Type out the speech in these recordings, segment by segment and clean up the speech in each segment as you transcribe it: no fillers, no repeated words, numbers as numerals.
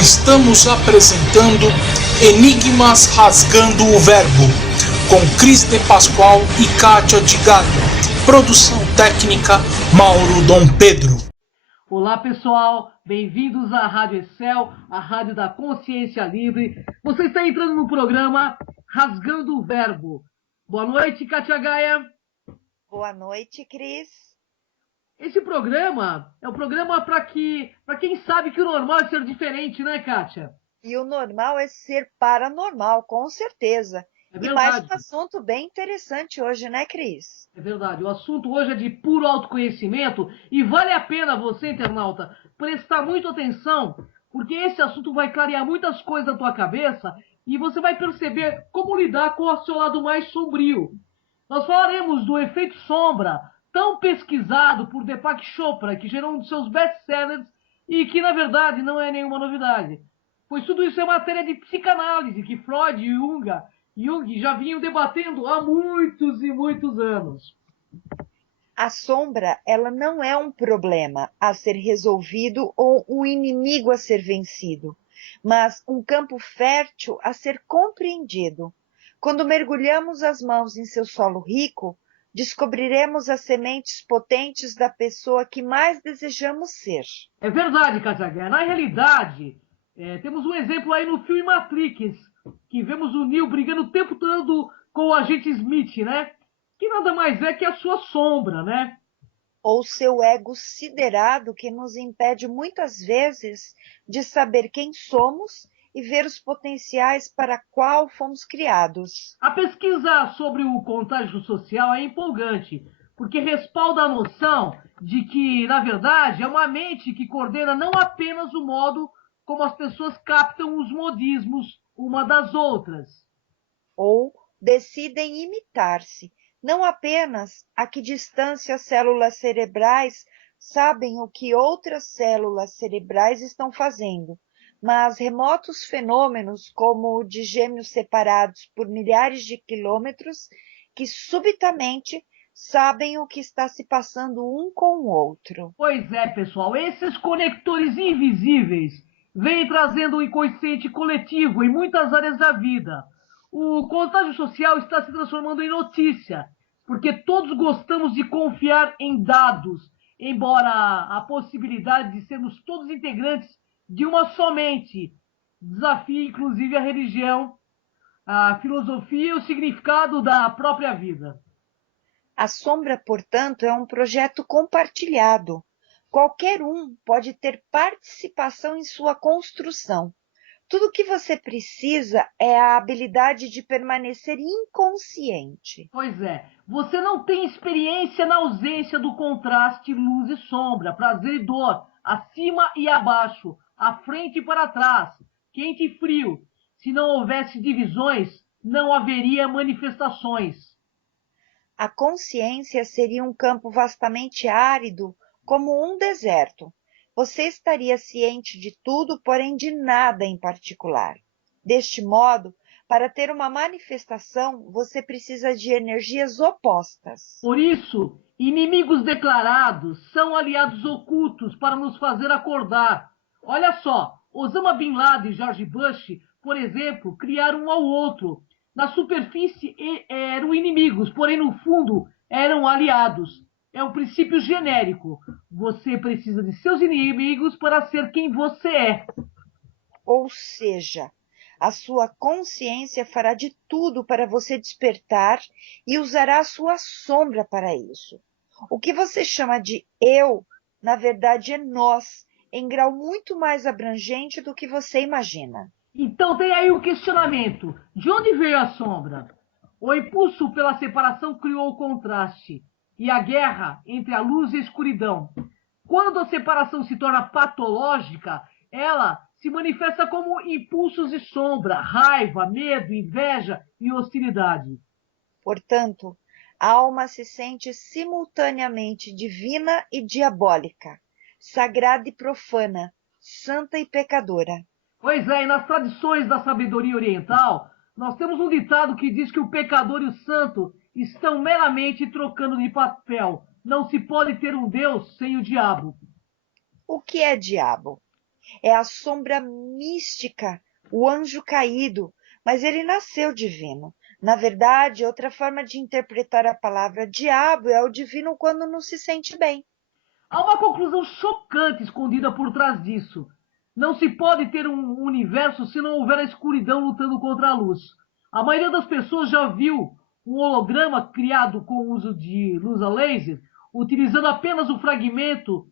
Estamos apresentando Enigmas Rasgando o Verbo, com Cris de Pascoal e Kátia de Galho. Produção técnica Mauro Dom Pedro. Olá pessoal, bem-vindos à Rádio Excel, a rádio da consciência livre. Você está entrando no programa Rasgando o Verbo. Boa noite, Kátia Gaia. Boa noite, Cris. Esse programa é um programa para quem sabe que o normal é ser diferente, né, Kátia? E o normal é ser paranormal, com certeza. É E mais verdade. um assunto bem interessante hoje, né, Cris? É verdade. O assunto hoje é de puro autoconhecimento e vale a pena você, internauta, prestar muita atenção, porque esse assunto vai clarear muitas coisas na tua cabeça e você vai perceber como lidar com o seu lado mais sombrio. Nós falaremos do efeito sombra, tão pesquisado por Deepak Chopra, que gerou um dos seus best-sellers e que, na verdade, não é nenhuma novidade. Pois tudo isso é matéria de psicanálise que Freud e Jung já vinham debatendo há muitos e muitos anos. A sombra, ela não é um problema a ser resolvido ou um inimigo a ser vencido, mas um campo fértil a ser compreendido. Quando mergulhamos as mãos em seu solo rico, descobriremos as sementes potentes da pessoa que mais desejamos ser. É verdade, Casaguer. Na realidade, temos um exemplo aí no filme Matrix, que vemos o Neo brigando o tempo todo com o agente Smith, né? Que nada mais é que a sua sombra, né? Ou seu ego siderado que nos impede muitas vezes de saber quem somos e ver os potenciais para qual fomos criados. A pesquisa sobre o contágio social é empolgante, porque respalda a noção de que, na verdade, é uma mente que coordena não apenas o modo como as pessoas captam os modismos uma das outras. Ou decidem imitar-se, não apenas a que distância as células cerebrais sabem o que outras células cerebrais estão fazendo, mas remotos fenômenos como o de gêmeos separados por milhares de quilômetros que subitamente sabem o que está se passando um com o outro. Pois é, pessoal, esses conectores invisíveis vêm trazendo o inconsciente coletivo em muitas áreas da vida. O contágio social está se transformando em notícia, porque todos gostamos de confiar em dados, embora a possibilidade de sermos todos integrantes de uma só mente desafie inclusive a religião, a filosofia e o significado da própria vida. A sombra, portanto, é um projeto compartilhado. Qualquer um pode ter participação em sua construção. Tudo o que você precisa é a habilidade de permanecer inconsciente. Pois é, você não tem experiência na ausência do contraste luz e sombra, prazer e dor, acima e abaixo, à frente e para trás, quente e frio. Se não houvesse divisões, não haveria manifestações. A consciência seria um campo vastamente árido, como um deserto. Você estaria ciente de tudo, porém de nada em particular. Deste modo, para ter uma manifestação, você precisa de energias opostas. Por isso, inimigos declarados são aliados ocultos para nos fazer acordar. Olha só, Osama Bin Laden e George Bush, por exemplo, criaram um ao outro. Na superfície eram inimigos, porém no fundo eram aliados. É um princípio genérico. Você precisa de seus inimigos para ser quem você é. Ou seja, a sua consciência fará de tudo para você despertar e usará a sua sombra para isso. O que você chama de eu, na verdade é nós, em grau muito mais abrangente do que você imagina. Então tem aí o questionamento. De onde veio a sombra? O impulso pela separação criou o contraste e a guerra entre a luz e a escuridão. Quando a separação se torna patológica, ela se manifesta como impulsos de sombra, raiva, medo, inveja e hostilidade. Portanto, a alma se sente simultaneamente divina e diabólica, sagrada e profana, santa e pecadora. Pois é, e nas tradições da sabedoria oriental, nós temos um ditado que diz que o pecador e o santo estão meramente trocando de papel. Não se pode ter um Deus sem o diabo. O que é diabo? É a sombra mística, o anjo caído, mas ele nasceu divino. Na verdade, outra forma de interpretar a palavra diabo é o divino quando não se sente bem. Há uma conclusão chocante escondida por trás disso. Não se pode ter um universo se não houver a escuridão lutando contra a luz. A maioria das pessoas já viu um holograma criado com o uso de luz a laser, utilizando apenas o fragmento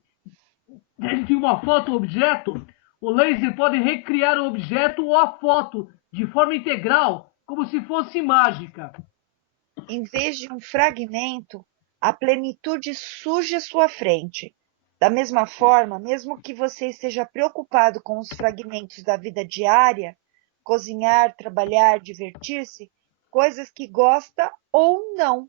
de uma foto ou objeto. O laser pode recriar o objeto ou a foto de forma integral, como se fosse mágica. Em vez de um fragmento, a plenitude surge à sua frente. Da mesma forma, mesmo que você esteja preocupado com os fragmentos da vida diária, cozinhar, trabalhar, divertir-se, coisas que gosta ou não.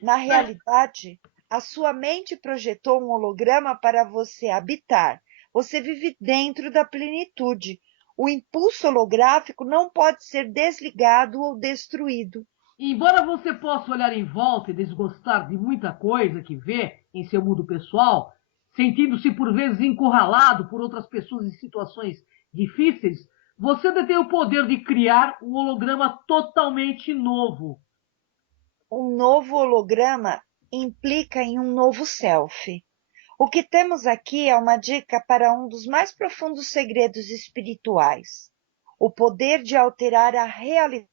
Na realidade, a sua mente projetou um holograma para você habitar. Você vive dentro da plenitude. O impulso holográfico não pode ser desligado ou destruído. Embora você possa olhar em volta e desgostar de muita coisa que vê em seu mundo pessoal, sentindo-se por vezes encurralado por outras pessoas em situações difíceis, você detém o poder de criar um holograma totalmente novo. Um novo holograma implica em um novo self. O que temos aqui é uma dica para um dos mais profundos segredos espirituais: o poder de alterar a realidade.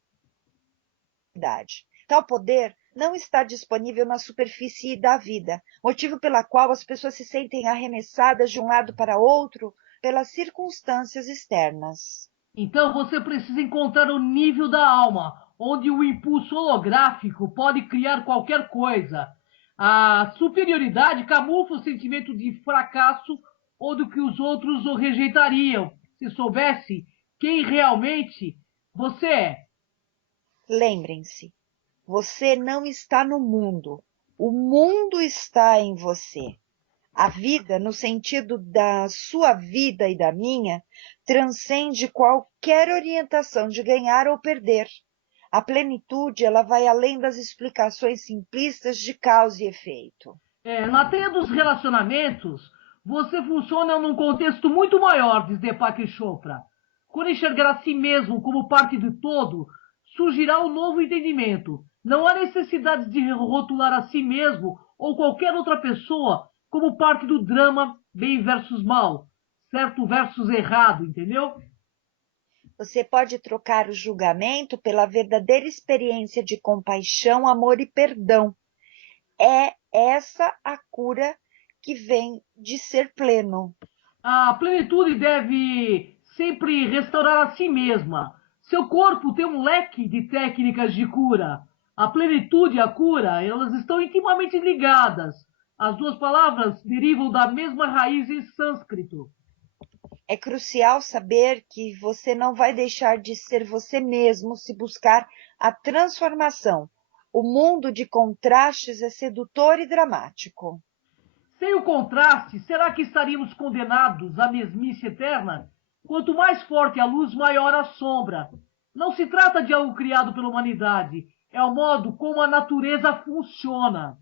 Tal poder não está disponível na superfície da vida, motivo pela qual as pessoas se sentem arremessadas de um lado para outro pelas circunstâncias externas. Então você precisa encontrar o nível da alma, onde o impulso holográfico pode criar qualquer coisa. A superioridade camufla o sentimento de fracasso ou do que os outros o rejeitariam, se soubesse quem realmente você é. Lembrem-se, você não está no mundo, o mundo está em você. A vida, no sentido da sua vida e da minha, transcende qualquer orientação de ganhar ou perder. A plenitude, ela vai além das explicações simplistas de causa e efeito. Na teia dos relacionamentos, você funciona num contexto muito maior, diz Deepak Chopra. Quando enxergar a si mesmo como parte do todo, surgirá um novo entendimento. Não há necessidade de rotular a si mesmo ou qualquer outra pessoa como parte do drama bem versus mal, certo versus errado, entendeu? Você pode trocar o julgamento pela verdadeira experiência de compaixão, amor e perdão. É essa a cura que vem de ser pleno. A plenitude deve sempre restaurar a si mesma. Seu corpo tem um leque de técnicas de cura. A plenitude e a cura, elas estão intimamente ligadas. As duas palavras derivam da mesma raiz em sânscrito. É crucial saber que você não vai deixar de ser você mesmo se buscar a transformação. O mundo de contrastes é sedutor e dramático. Sem o contraste, será que estaríamos condenados à mesmice eterna? Quanto mais forte a luz, maior a sombra. Não se trata de algo criado pela humanidade, é o modo como a natureza funciona.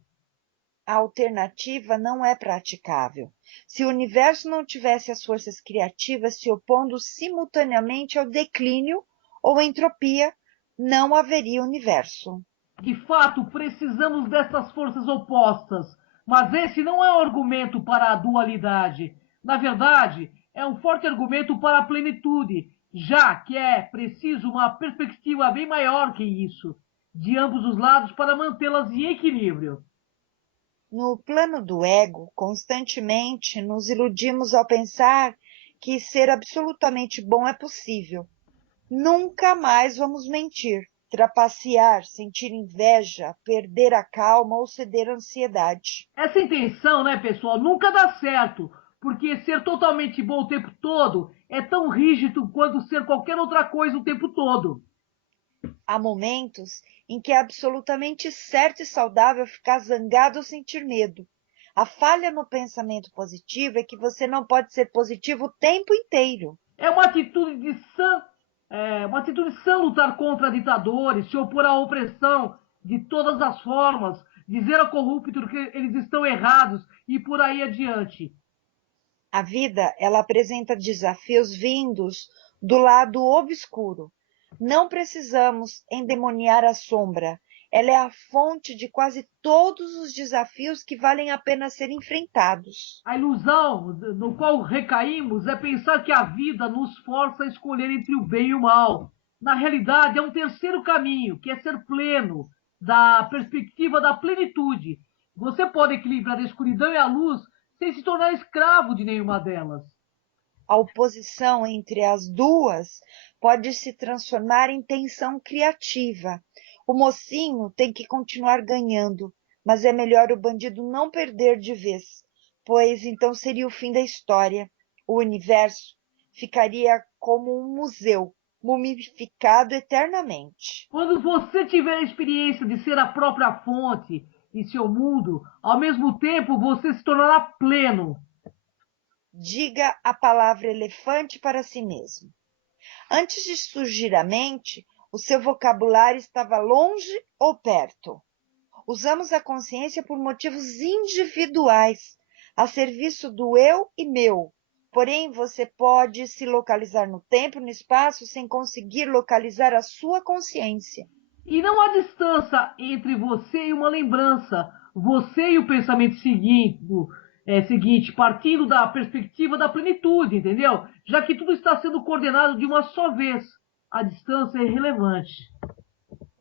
A alternativa não é praticável. Se o universo não tivesse as forças criativas se opondo simultaneamente ao declínio ou entropia, não haveria universo. De fato, precisamos dessas forças opostas, mas esse não é um argumento para a dualidade. Na verdade, é um forte argumento para a plenitude, já que é preciso uma perspectiva bem maior que isso, de ambos os lados para mantê-las em equilíbrio. No plano do ego, constantemente nos iludimos ao pensar que ser absolutamente bom é possível. Nunca mais vamos mentir, trapacear, sentir inveja, perder a calma ou ceder à ansiedade. Essa intenção, né, pessoal, nunca dá certo, porque ser totalmente bom o tempo todo é tão rígido quanto ser qualquer outra coisa o tempo todo. Há momentos em que é absolutamente certo e saudável ficar zangado ou sentir medo. A falha no pensamento positivo é que você não pode ser positivo o tempo inteiro. É uma atitude sã lutar contra ditadores, se opor à opressão de todas as formas, dizer a corruptos que eles estão errados e por aí adiante. A vida, ela apresenta desafios vindos do lado obscuro. Não precisamos endemoniar a sombra. Ela é a fonte de quase todos os desafios que valem a pena ser enfrentados. A ilusão no qual recaímos é pensar que a vida nos força a escolher entre o bem e o mal. Na realidade, é um terceiro caminho, que é ser pleno, da perspectiva da plenitude. Você pode equilibrar a escuridão e a luz sem se tornar escravo de nenhuma delas. A oposição entre as duas pode se transformar em tensão criativa. O mocinho tem que continuar ganhando, mas é melhor o bandido não perder de vez, pois então seria o fim da história. O universo ficaria como um museu, mumificado eternamente. Quando você tiver a experiência de ser a própria fonte em seu mundo, ao mesmo tempo você se tornará pleno. Diga a palavra elefante para si mesmo. Antes de surgir a mente, o seu vocabulário estava longe ou perto. Usamos a consciência por motivos individuais, a serviço do eu e meu. Porém, você pode se localizar no tempo e no espaço sem conseguir localizar a sua consciência. E não há distância entre você e uma lembrança. Você e o pensamento seguinte, partindo da perspectiva da plenitude, entendeu? Já que tudo está sendo coordenado de uma só vez. A distância é irrelevante.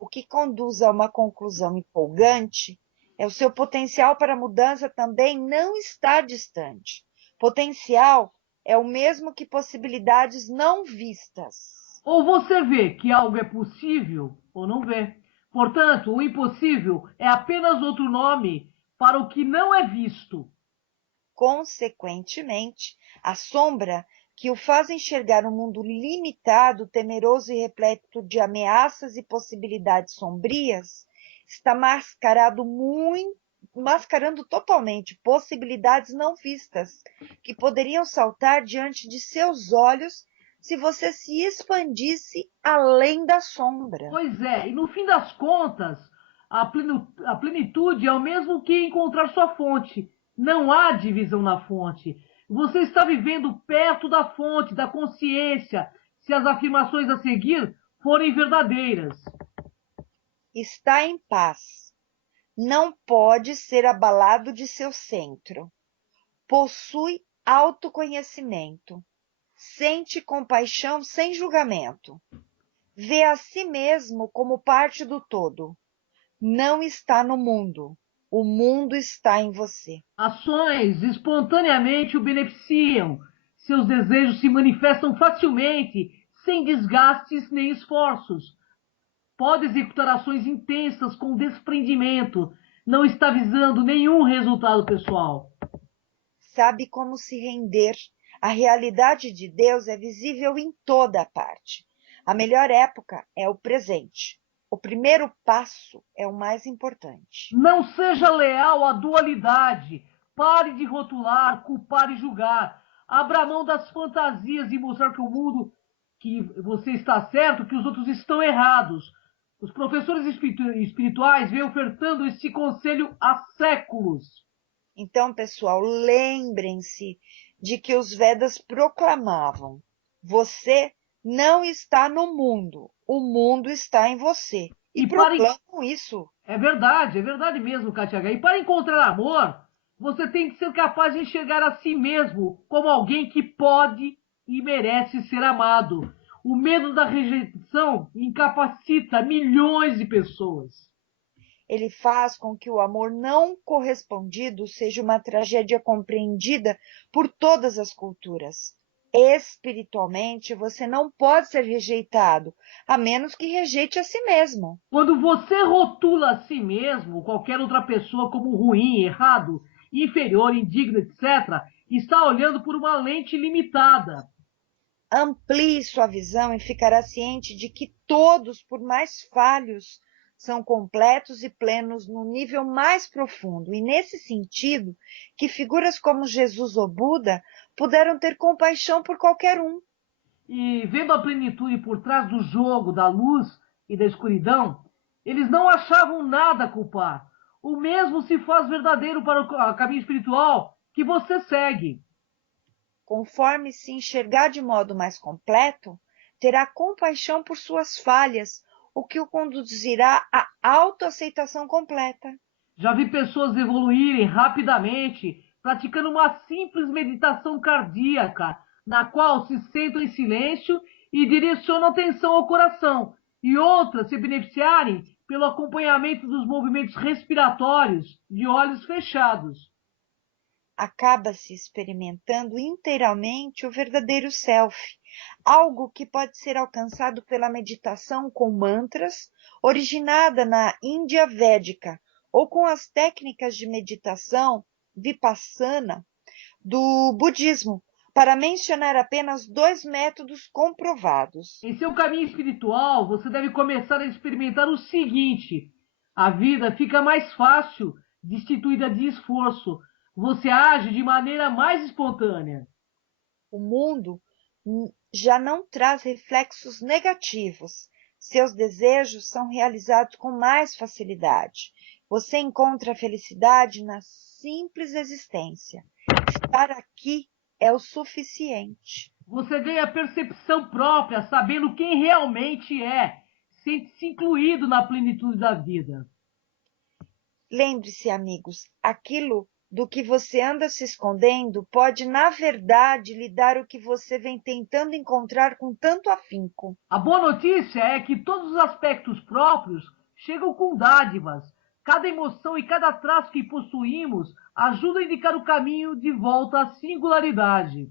O que conduz a uma conclusão empolgante é o seu potencial para mudança também não está distante. Potencial é o mesmo que possibilidades não vistas. Ou você vê que algo é possível, ou não vê. Portanto, o impossível é apenas outro nome para o que não é visto. Consequentemente, a sombra que o faz enxergar um mundo limitado, temeroso e repleto de ameaças e possibilidades sombrias, está mascarando totalmente possibilidades não vistas, que poderiam saltar diante de seus olhos se você se expandisse além da sombra. Pois é, e no fim das contas, a plenitude é o mesmo que encontrar sua fonte. Não há divisão na fonte. Você está vivendo perto da fonte, da consciência, se as afirmações a seguir forem verdadeiras. Está em paz. Não pode ser abalado de seu centro. Possui autoconhecimento. Sente compaixão sem julgamento. Vê a si mesmo como parte do todo. Não está no mundo. O mundo está em você. Ações espontaneamente o beneficiam. Seus desejos se manifestam facilmente, sem desgastes nem esforços. Pode executar ações intensas com desprendimento. Não está visando nenhum resultado pessoal. Sabe como se render. A realidade de Deus é visível em toda parte. A melhor época é o presente. O primeiro passo é o mais importante. Não seja leal à dualidade. Pare de rotular, culpar e julgar. Abra mão das fantasias e mostrar que o mundo, que você está certo, que os outros estão errados. Os professores espirituais vêm ofertando esse conselho há séculos. Então, pessoal, lembrem-se de que os Vedas proclamavam: você não está no mundo, o mundo está em você. E proclamam isso. É verdade mesmo, Katia H. E para encontrar amor, você tem que ser capaz de enxergar a si mesmo como alguém que pode e merece ser amado. O medo da rejeição incapacita milhões de pessoas. Ele faz com que o amor não correspondido seja uma tragédia compreendida por todas as culturas. Espiritualmente, você não pode ser rejeitado, a menos que rejeite a si mesmo. Quando você rotula a si mesmo, ou qualquer outra pessoa como ruim, errado, inferior, indigno, etc., está olhando por uma lente limitada. Amplie sua visão e ficará ciente de que todos, por mais falhos, são completos e plenos no nível mais profundo. E nesse sentido, que figuras como Jesus ou Buda puderam ter compaixão por qualquer um. E vendo a plenitude por trás do jogo, da luz e da escuridão, eles não achavam nada a culpar. O mesmo se faz verdadeiro para o caminho espiritual que você segue. Conforme se enxergar de modo mais completo, terá compaixão por suas falhas, o que o conduzirá à autoaceitação completa. Já vi pessoas evoluírem rapidamente praticando uma simples meditação cardíaca, na qual se sentam em silêncio e direcionam atenção ao coração, e outras se beneficiarem pelo acompanhamento dos movimentos respiratórios de olhos fechados. Acaba-se experimentando inteiramente o verdadeiro self, algo que pode ser alcançado pela meditação com mantras, originada na Índia Védica, ou com as técnicas de meditação Vipassana do budismo, para mencionar apenas 2 métodos comprovados. Em seu caminho espiritual, você deve começar a experimentar o seguinte: a vida fica mais fácil, destituída de esforço. Você age de maneira mais espontânea. O mundo já não traz reflexos negativos. Seus desejos são realizados com mais facilidade. Você encontra a felicidade na simples existência. Estar aqui é o suficiente. Você ganha percepção própria, sabendo quem realmente é, sente-se incluído na plenitude da vida. Lembre-se, amigos, aquilo do que você anda se escondendo pode, na verdade, lhe dar o que você vem tentando encontrar com tanto afinco. A boa notícia é que todos os aspectos próprios chegam com dádivas. Cada emoção e cada traço que possuímos ajuda a indicar o caminho de volta à singularidade.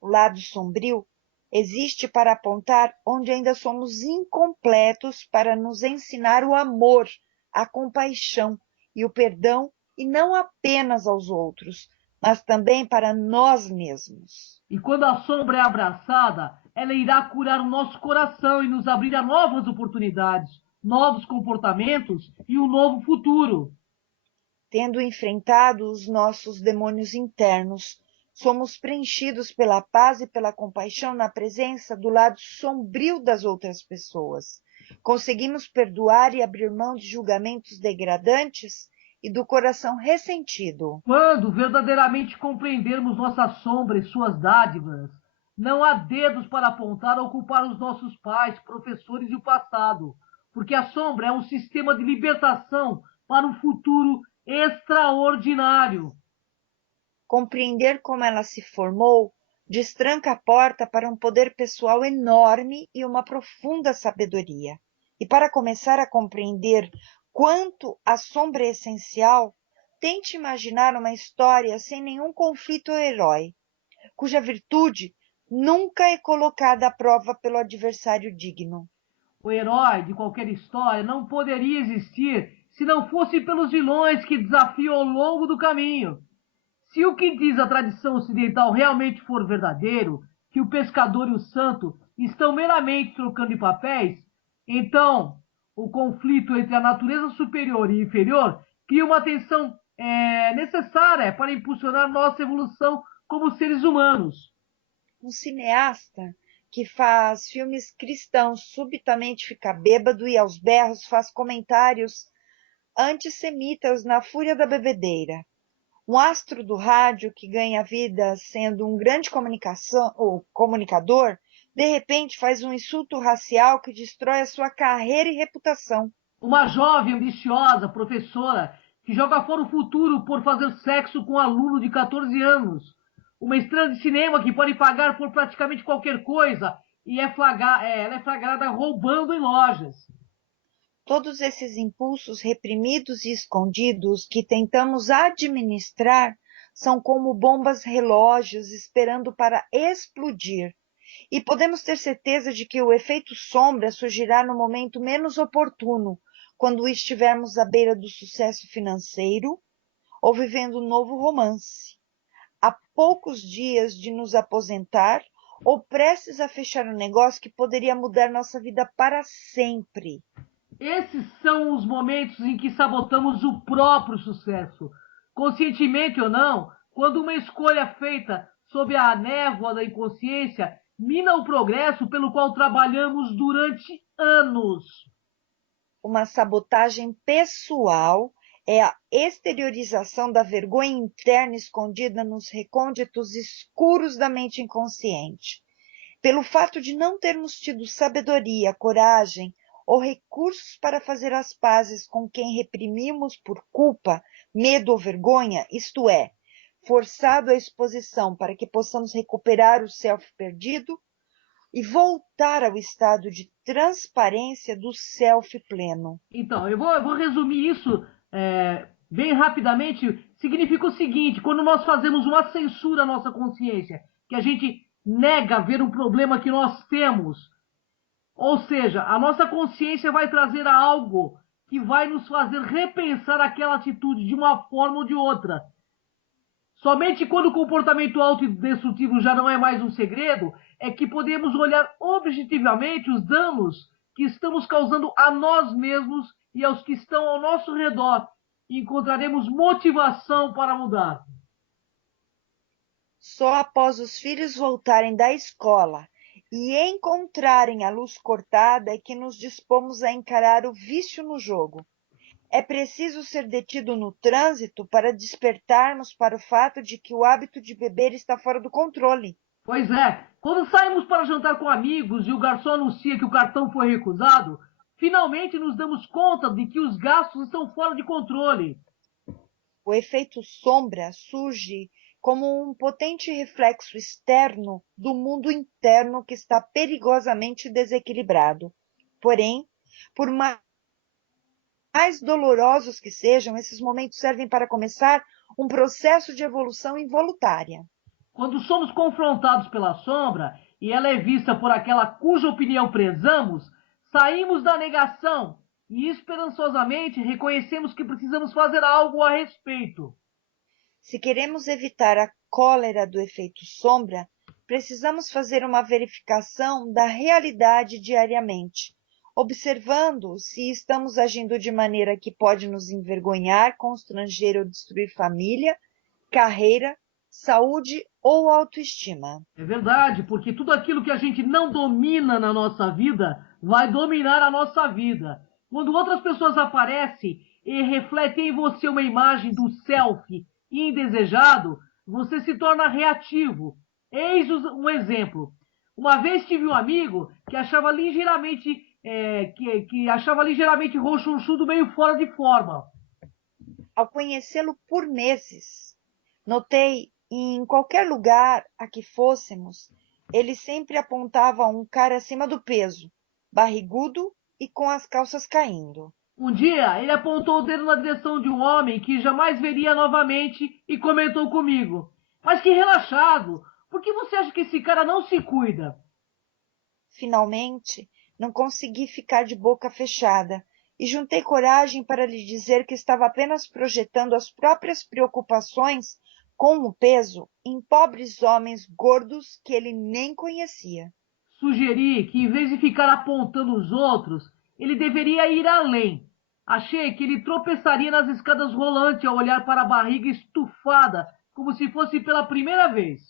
O lado sombrio existe para apontar onde ainda somos incompletos, para nos ensinar o amor, a compaixão e o perdão, e não apenas aos outros, mas também para nós mesmos. E quando a sombra é abraçada, ela irá curar o nosso coração e nos abrir a novas oportunidades, novos comportamentos e um novo futuro. Tendo enfrentado os nossos demônios internos, somos preenchidos pela paz e pela compaixão na presença do lado sombrio das outras pessoas. Conseguimos perdoar e abrir mão de julgamentos degradantes e do coração ressentido. Quando verdadeiramente compreendermos nossa sombra e suas dádivas, não há dedos para apontar ou culpar os nossos pais, professores e o passado, porque a sombra é um sistema de libertação para um futuro extraordinário. Compreender como ela se formou destranca a porta para um poder pessoal enorme e uma profunda sabedoria. E para começar a compreender quanto a sombra é essencial, tente imaginar uma história sem nenhum conflito ou herói, cuja virtude nunca é colocada à prova pelo adversário digno. O herói de qualquer história não poderia existir se não fosse pelos vilões que desafiam ao longo do caminho. Se o que diz a tradição ocidental realmente for verdadeiro, que o pescador e o santo estão meramente trocando de papéis, então o conflito entre a natureza superior e inferior cria uma tensão necessária para impulsionar nossa evolução como seres humanos. Um cineasta que faz filmes cristãos subitamente fica bêbado e aos berros faz comentários antissemitas na fúria da bebedeira. Um astro do rádio que ganha vida sendo um grande comunicador, de repente faz um insulto racial que destrói a sua carreira e reputação. Uma jovem ambiciosa professora que joga fora o futuro por fazer sexo com um aluno de 14 anos. Uma estrela de cinema que pode pagar por praticamente qualquer coisa e ela é flagrada roubando em lojas. Todos esses impulsos reprimidos e escondidos que tentamos administrar são como bombas relógios esperando para explodir. E podemos ter certeza de que o efeito sombra surgirá no momento menos oportuno, quando estivermos à beira do sucesso financeiro ou vivendo um novo romance. Há poucos dias de nos aposentar ou prestes a fechar um negócio que poderia mudar nossa vida para sempre. Esses são os momentos em que sabotamos o próprio sucesso. Conscientemente ou não, quando uma escolha feita sob a névoa da inconsciência mina o progresso pelo qual trabalhamos durante anos. Uma sabotagem pessoal É a exteriorização da vergonha interna escondida nos recônditos escuros da mente inconsciente. Pelo fato de não termos tido sabedoria, coragem ou recursos para fazer as pazes com quem reprimimos por culpa, medo ou vergonha, isto é, forçado à exposição para que possamos recuperar o self perdido e voltar ao estado de transparência do self pleno. Então, eu vou resumir isso bem rapidamente. Significa o seguinte: quando nós fazemos uma censura à nossa consciência, que a gente nega ver um problema que nós temos, ou seja, a nossa consciência vai trazer algo que vai nos fazer repensar aquela atitude de uma forma ou de outra. Somente quando o comportamento autodestrutivo já não é mais um segredo, é que podemos olhar objetivamente os danos que estamos causando a nós mesmos e aos que estão ao nosso redor, e encontraremos motivação para mudar. Só após os filhos voltarem da escola e encontrarem a luz cortada é que nos dispomos a encarar o vício no jogo. É preciso ser detido no trânsito para despertarmos para o fato de que o hábito de beber está fora do controle. Pois é, quando saímos para jantar com amigos e o garçom anuncia que o cartão foi recusado, finalmente nos damos conta de que os gastos estão fora de controle. O efeito sombra surge como um potente reflexo externo do mundo interno que está perigosamente desequilibrado. Porém, por mais dolorosos que sejam, esses momentos servem para começar um processo de evolução involuntária. Quando somos confrontados pela sombra e ela é vista por aquela cuja opinião prezamos, saímos da negação e esperançosamente reconhecemos que precisamos fazer algo a respeito. Se queremos evitar a cólera do efeito sombra, precisamos fazer uma verificação da realidade diariamente, observando se estamos agindo de maneira que pode nos envergonhar, constranger ou destruir família, carreira, saúde ou autoestima. É verdade, porque tudo aquilo que a gente não domina na nossa vida vai dominar a nossa vida. Quando outras pessoas aparecem e refletem em você uma imagem do self indesejado, você se torna reativo. Eis um exemplo. Uma vez tive um amigo que achava ligeiramente que achava ligeiramente roxudo, meio fora de forma. Ao conhecê-lo por meses, notei em qualquer lugar a que fôssemos, ele sempre apontava um cara acima do peso, barrigudo e com as calças caindo. Um dia, ele apontou o dedo na direção de um homem que jamais veria novamente e comentou comigo: "Mas que relaxado! Por que você acha que esse cara não se cuida?" Finalmente, não consegui ficar de boca fechada e juntei coragem para lhe dizer que estava apenas projetando as próprias preocupações com o peso em pobres homens gordos que ele nem conhecia. Sugeri que, em vez de ficar apontando os outros, ele deveria ir além. Achei que ele tropeçaria nas escadas rolantes ao olhar para a barriga estufada, como se fosse pela primeira vez.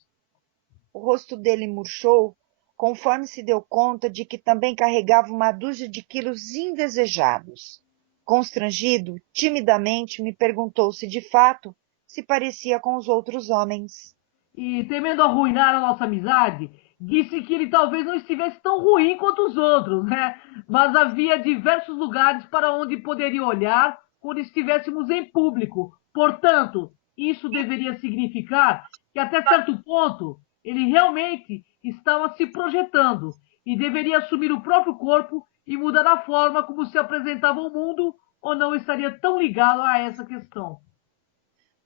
O rosto dele murchou, conforme se deu conta de que também carregava uma dúzia de quilos indesejados. Constrangido, timidamente me perguntou se de fato se parecia com os outros homens. E, temendo arruinar a nossa amizade, disse que ele talvez não estivesse tão ruim quanto os outros, né? Mas havia diversos lugares para onde poderia olhar quando estivéssemos em público. Portanto, isso deveria significar que até certo ponto ele realmente estava se projetando e deveria assumir o próprio corpo e mudar a forma como se apresentava ao mundo, ou não estaria tão ligado a essa questão.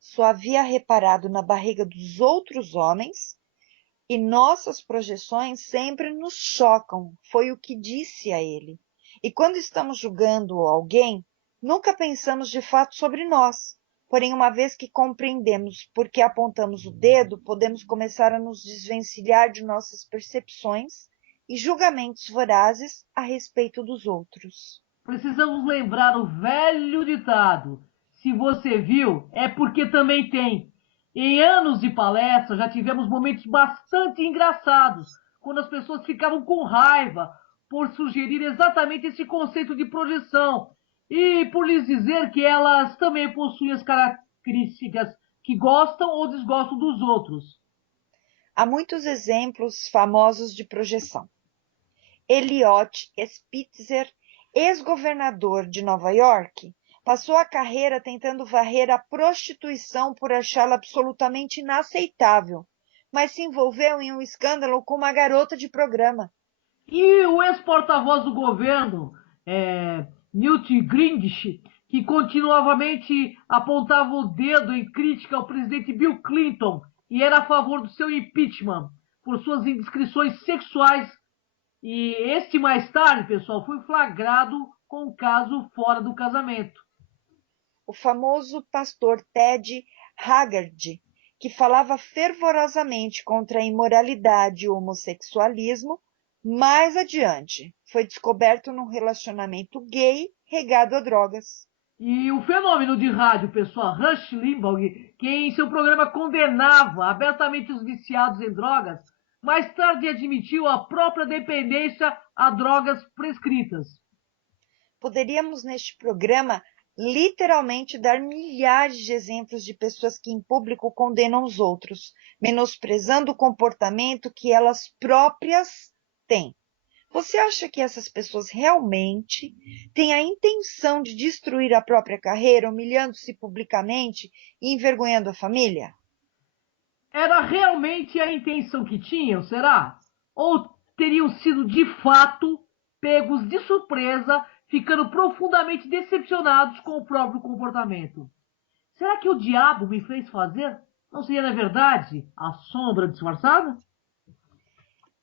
Só havia reparado na barriga dos outros homens e nossas projeções sempre nos chocam, foi o que disse a ele. E quando estamos julgando alguém, nunca pensamos de fato sobre nós. Porém, uma vez que compreendemos por que apontamos o dedo, podemos começar a nos desvencilhar de nossas percepções e julgamentos vorazes a respeito dos outros. Precisamos lembrar o velho ditado: se você viu, é porque também tem. Em anos de palestra, já tivemos momentos bastante engraçados, quando as pessoas ficavam com raiva por sugerir exatamente esse conceito de projeção. E por lhes dizer que elas também possuem as características que gostam ou desgostam dos outros. Há muitos exemplos famosos de projeção. Eliot Spitzer, ex-governador de Nova York, passou a carreira tentando varrer a prostituição por achá-la absolutamente inaceitável, mas se envolveu em um escândalo com uma garota de programa. E o ex-porta-voz do governo, Newt Gingrich, que continuamente apontava o dedo em crítica ao presidente Bill Clinton e era a favor do seu impeachment por suas indiscrições sexuais. E este mais tarde, pessoal, foi flagrado com o caso fora do casamento. O famoso pastor Ted Haggard, que falava fervorosamente contra a imoralidade e o homossexualismo, mais adiante foi descoberto num relacionamento gay regado a drogas. E o fenômeno de rádio, pessoal, Rush Limbaugh, que em seu programa condenava abertamente os viciados em drogas, mais tarde admitiu a própria dependência a drogas prescritas. Poderíamos, neste programa, literalmente dar milhares de exemplos de pessoas que em público condenam os outros, menosprezando o comportamento que elas próprias têm. Você acha que essas pessoas realmente têm a intenção de destruir a própria carreira, humilhando-se publicamente e envergonhando a família? Era realmente a intenção que tinham, será? Ou teriam sido de fato pegos de surpresa, ficando profundamente decepcionados com o próprio comportamento? Será que o diabo me fez fazer? Não seria, na verdade, a sombra disfarçada?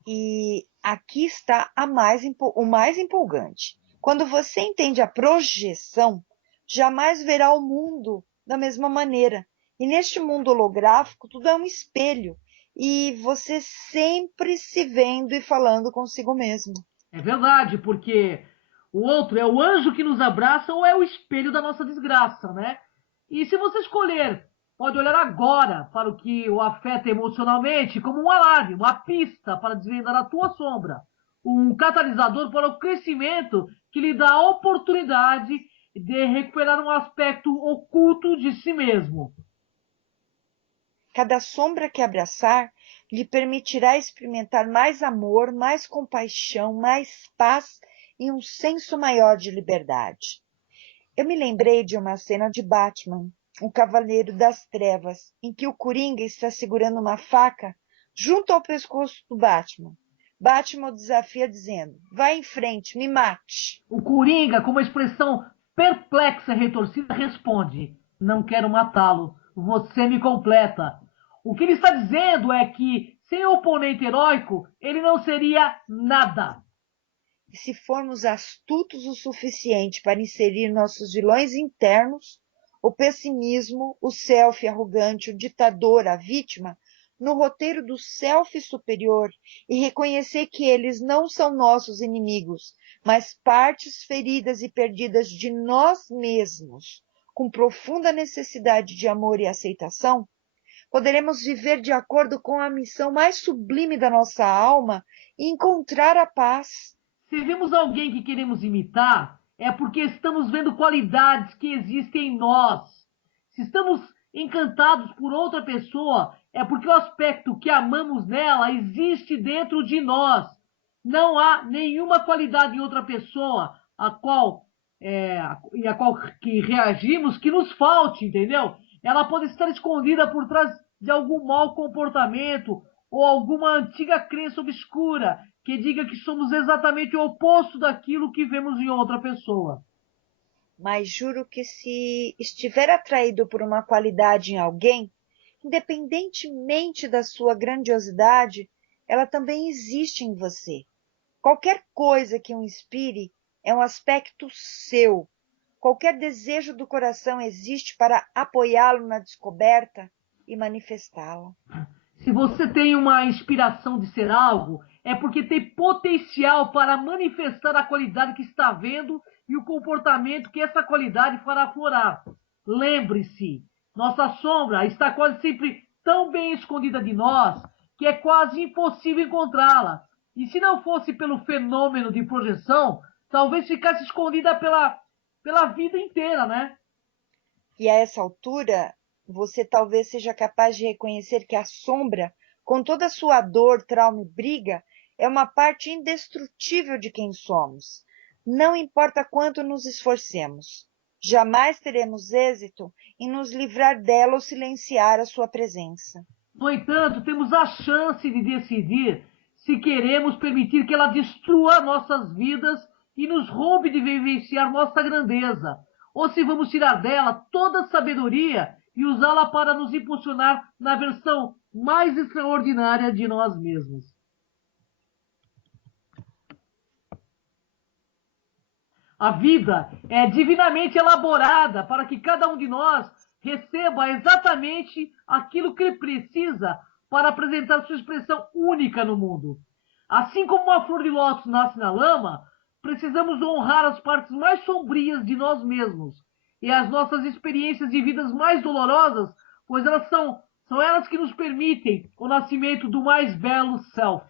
E aqui está o mais empolgante. Quando você entende a projeção, jamais verá o mundo da mesma maneira. E neste mundo holográfico, tudo é um espelho. E você sempre se vendo e falando consigo mesmo. É verdade, porque o outro é o anjo que nos abraça ou é o espelho da nossa desgraça, né? E se você escolher, pode olhar agora para o que o afeta emocionalmente como um alarme, uma pista para desvendar a tua sombra, um catalisador para o crescimento que lhe dá a oportunidade de recuperar um aspecto oculto de si mesmo. Cada sombra que abraçar lhe permitirá experimentar mais amor, mais compaixão, mais paz e um senso maior de liberdade. Eu me lembrei de uma cena de Batman, o Cavaleiro das Trevas, em que o Coringa está segurando uma faca junto ao pescoço do Batman. Batman o desafia dizendo: vai em frente, me mate. O Coringa, com uma expressão perplexa e retorcida, responde: não quero matá-lo, você me completa. O que ele está dizendo é que, sem o oponente heróico, ele não seria nada. E se formos astutos o suficiente para inserir nossos vilões internos, o pessimismo, o self arrogante, o ditador, a vítima, no roteiro do self superior e reconhecer que eles não são nossos inimigos, mas partes feridas e perdidas de nós mesmos, com profunda necessidade de amor e aceitação, poderemos viver de acordo com a missão mais sublime da nossa alma e encontrar a paz. Se vemos alguém que queremos imitar, é porque estamos vendo qualidades que existem em nós. Se estamos encantados por outra pessoa, é porque o aspecto que amamos nela existe dentro de nós. Não há nenhuma qualidade em outra pessoa a qual que reagimos que nos falte, entendeu? Ela pode estar escondida por trás de algum mau comportamento ou alguma antiga crença obscura que diga que somos exatamente o oposto daquilo que vemos em outra pessoa. Mas juro que se estiver atraído por uma qualidade em alguém, independentemente da sua grandiosidade, ela também existe em você. Qualquer coisa que o inspire é um aspecto seu. Qualquer desejo do coração existe para apoiá-lo na descoberta e manifestá-la. Se você tem uma inspiração de ser algo, é porque tem potencial para manifestar a qualidade que está vendo e o comportamento que essa qualidade fará aflorar. Lembre-se, nossa sombra está quase sempre tão bem escondida de nós que é quase impossível encontrá-la. E se não fosse pelo fenômeno de projeção, talvez ficasse escondida pela vida inteira, né? E a essa altura, você talvez seja capaz de reconhecer que a sombra, com toda a sua dor, trauma e briga, é uma parte indestrutível de quem somos. Não importa quanto nos esforcemos, jamais teremos êxito em nos livrar dela ou silenciar a sua presença. No entanto, temos a chance de decidir se queremos permitir que ela destrua nossas vidas e nos roube de vivenciar nossa grandeza, ou se vamos tirar dela toda a sabedoria e usá-la para nos impulsionar na versão mais extraordinária de nós mesmos. A vida é divinamente elaborada para que cada um de nós receba exatamente aquilo que ele precisa para apresentar sua expressão única no mundo. Assim como uma flor de lótus nasce na lama, precisamos honrar as partes mais sombrias de nós mesmos e as nossas experiências de vidas mais dolorosas, pois elas são elas que nos permitem o nascimento do mais belo self.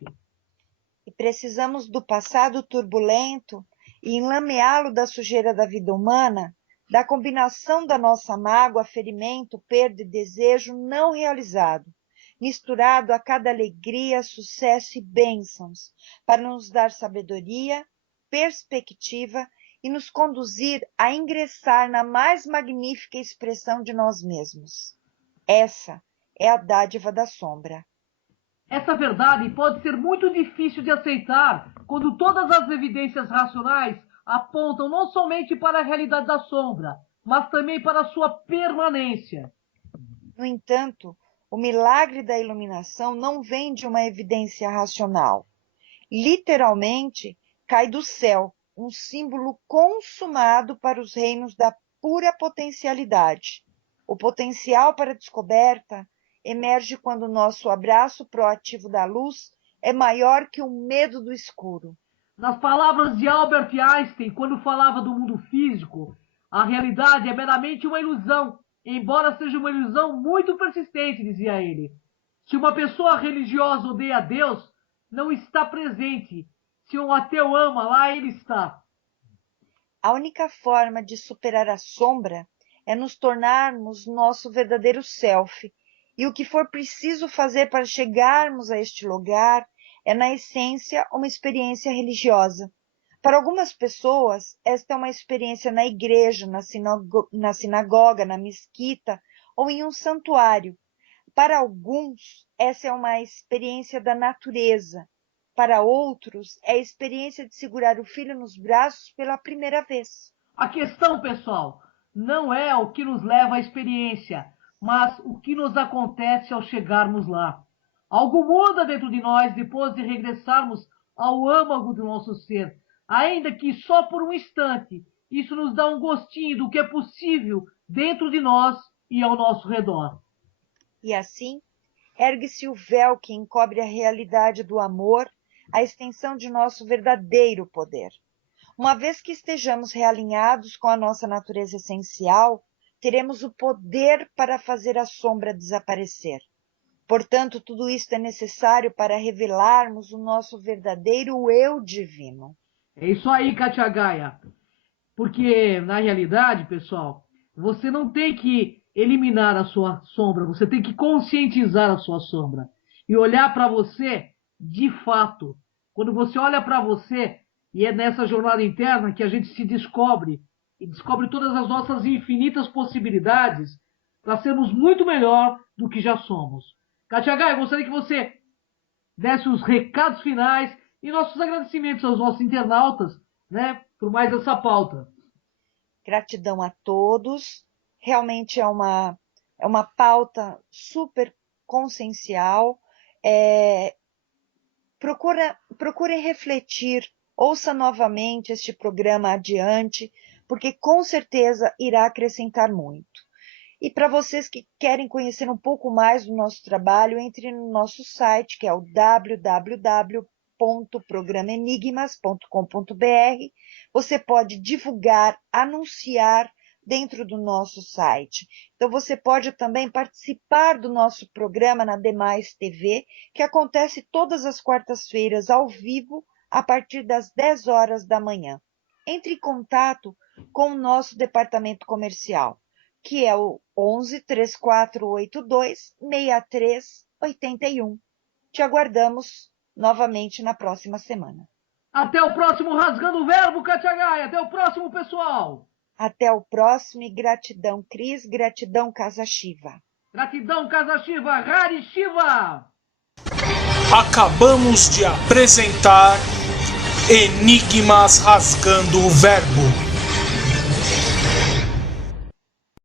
E precisamos do passado turbulento e enlameá-lo da sujeira da vida humana, da combinação da nossa mágoa, ferimento, perda e desejo não realizado, misturado a cada alegria, sucesso e bênçãos, para nos dar sabedoria, perspectiva e nos conduzir a ingressar na mais magnífica expressão de nós mesmos. Essa é a dádiva da sombra. Essa verdade pode ser muito difícil de aceitar quando todas as evidências racionais apontam não somente para a realidade da sombra, mas também para a sua permanência. No entanto, o milagre da iluminação não vem de uma evidência racional. Literalmente, cai do céu, um símbolo consumado para os reinos da pura potencialidade. O potencial para a descoberta emerge quando o nosso abraço proativo da luz é maior que o medo do escuro. Nas palavras de Albert Einstein, quando falava do mundo físico, a realidade é meramente uma ilusão, embora seja uma ilusão muito persistente, dizia ele. Se uma pessoa religiosa odeia Deus, não está presente. Se um ateu ama, lá ele está. A única forma de superar a sombra é nos tornarmos nosso verdadeiro self. E o que for preciso fazer para chegarmos a este lugar é, na essência, uma experiência religiosa. Para algumas pessoas, esta é uma experiência na igreja, na sinagoga, na mesquita ou em um santuário. Para alguns, essa é uma experiência da natureza. Para outros, é a experiência de segurar o filho nos braços pela primeira vez. A questão, pessoal, não é o que nos leva à experiência, mas o que nos acontece ao chegarmos lá. Algo muda dentro de nós depois de regressarmos ao âmago do nosso ser, ainda que só por um instante. Isso nos dá um gostinho do que é possível dentro de nós e ao nosso redor. E assim, ergue-se o véu que encobre a realidade do amor, a extensão de nosso verdadeiro poder. Uma vez que estejamos realinhados com a nossa natureza essencial, teremos o poder para fazer a sombra desaparecer. Portanto, tudo isto é necessário para revelarmos o nosso verdadeiro eu divino. É isso aí, Katia Gaia. Porque, na realidade, pessoal, você não tem que eliminar a sua sombra, você tem que conscientizar a sua sombra e olhar para você de fato. Quando você olha para você, e é nessa jornada interna que a gente se descobre e descobre todas as nossas infinitas possibilidades para sermos muito melhor do que já somos. Katia Gaia, eu gostaria que você desse os recados finais e nossos agradecimentos aos nossos internautas, né, por mais essa pauta. Gratidão a todos. Realmente é uma pauta super consciencial. Procurem refletir, ouça novamente este programa adiante, porque com certeza irá acrescentar muito. E para vocês que querem conhecer um pouco mais do nosso trabalho, entre no nosso site, que é o www.programaenigmas.com.br. Você pode divulgar, anunciar dentro do nosso site. Então, você pode também participar do nosso programa na Demais TV, que acontece todas as quartas-feiras ao vivo, a partir das 10 horas da manhã. Entre em contato com o nosso departamento comercial, que é o 11 3482 6381. Te aguardamos novamente na próxima semana. Até o próximo Rasgando o Verbo, Kátia Gaia. Até o próximo, pessoal. Até o próximo e gratidão, Cris. Gratidão, Casa Shiva. Gratidão, Casa Shiva. Hari Shiva. Acabamos de apresentar Enigmas Rasgando o Verbo.